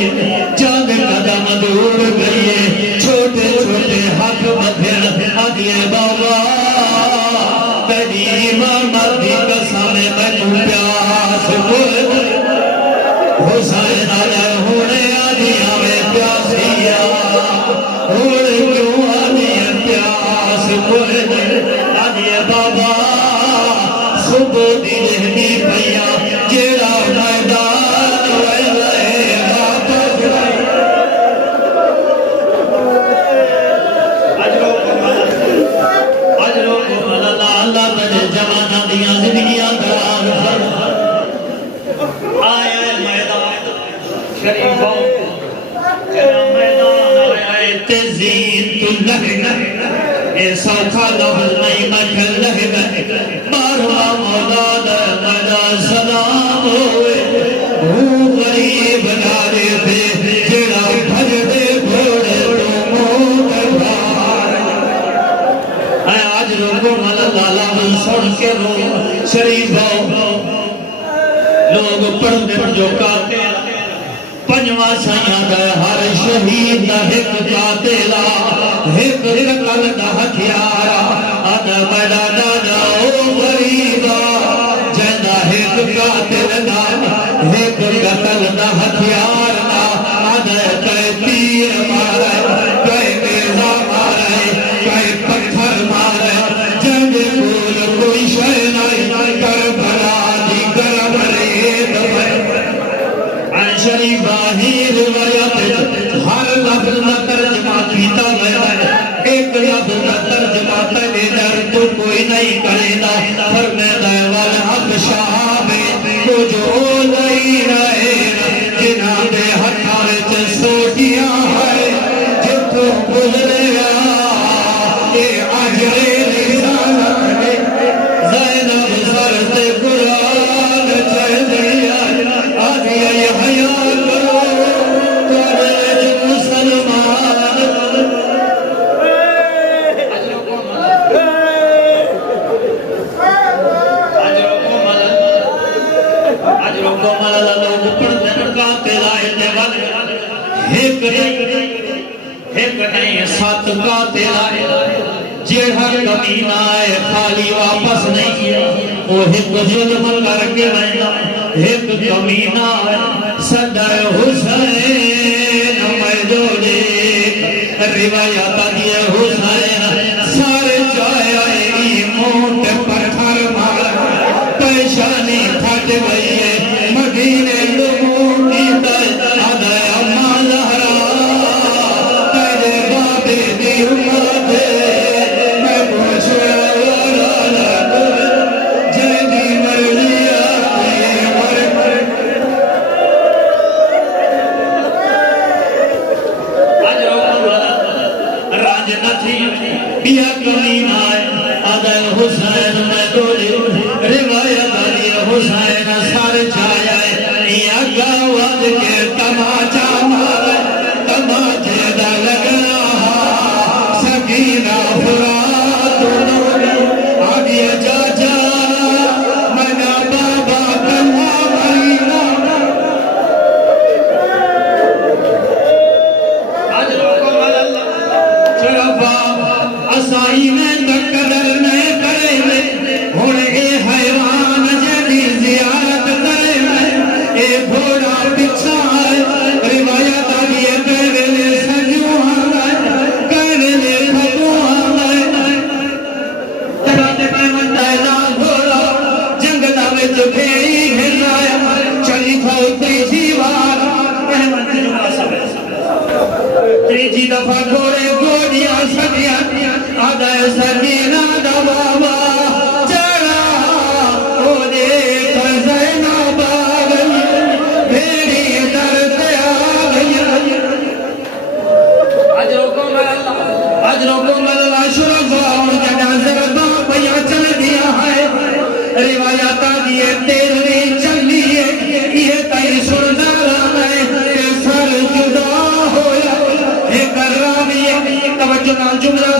चांद कदम दूर गई छोटे छोटे हाथ मध्य आदिए बाबा तेरी मर्द की कसम मैनू प्यास हुसैन आया होने आदिया में प्यासिया होने क्यों आदिए प्यास आदिए बाबा सुबह दी रहनी भैया जेड़ा मैदान अल्लाह तेरे जमाना दियां जिंदगियां दराज आया मैदान शरीफों तेरा मैदान आया तेजीन तू लहना ए सौखा लफ्ज नहीं मखन लहना बारवा मौलाद मदा सलाम होए हूँ गरीब नारे थे जेड़ा भज दे घोड़े तो मोह भार आज लोगों मला लाला सुन के लोग शरीफों लोग पढ़ते जो काते पंजवा साइया दा हर शहीद दा हिक कातेला हिक कल दा हथियारा आदा बड़ा दादा ओ गरीबा जंदा हिक कातिल दा हिक कतल दा हथियार ना आदा कई तीर मारे कई नेजा मारे कई पत्थर मारे जंदे कोल कोई शय नहीं कर भला दी गरम रेत शरीफा ही रिवायत हर लफ्ज का तर्जमा कीता गया है एक लफ्ज का तर्जमा तेरे दर तो कोई नहीं करेगा फरमाया वाल अबशाब को जो नहीं रहे जिन्हां दे हत्थां विच सोटियां है जिथों गुजरिया ये अजरे रिसालत ने ज़ैनब सर से कुरान चढ़ दिया आदिया हया करो करे मुसलमान अजरों को मलला लोग पढ़ते काते लाए ते वल एक नहीं सात काते लाए जेड़ा कमीना है खाली वापस नहीं किया वो एक जुल्म करके रहना एक कमीना है सदा हुसैन मैं जोड़े रिवायत दिए हुसैन सारे जाया मोट पत्थर मार पेशानी फट गई है मदीने लोगों की आदा अम्मा ज़हरा तेरे बाबे दी उम्मत मैं पूछे जैदी मर्जिया राज नथी बिया कमीना आदा हुसैन मैं डोले रिवायत दी हुसैन सर छाया या गावत के तमाचा मारे तमाचे दा लगना सकीना फुरात नूरी आगे चाचा मना बाबा कन्हा मरीना आज लोगों वाला शरफा असाई में तकदर नहीं करे हुण ए हैवान जदी जियारत करे ए घोड़ा पिछा रिवायत आदि कहले सजू कहले खबू तेरा ते मंदायदा घोड़ा जंगला विच फेरी घिराया चली था तीजी बार तीजी दफा घोड़े गोदियां सदिया आदा सकीना दा बाबा चढ़ा ओ देख ज़ैनब आ गई मेरी दर ते आ गई अजरों को मल्ला शुरफा जड़ा ज़रबा भैया चल दिया है रिवायत दिए तेरवी चली है ये तई सुनदा मैं के सर जुदा होया एक रावी तवज्जो नाल जुमला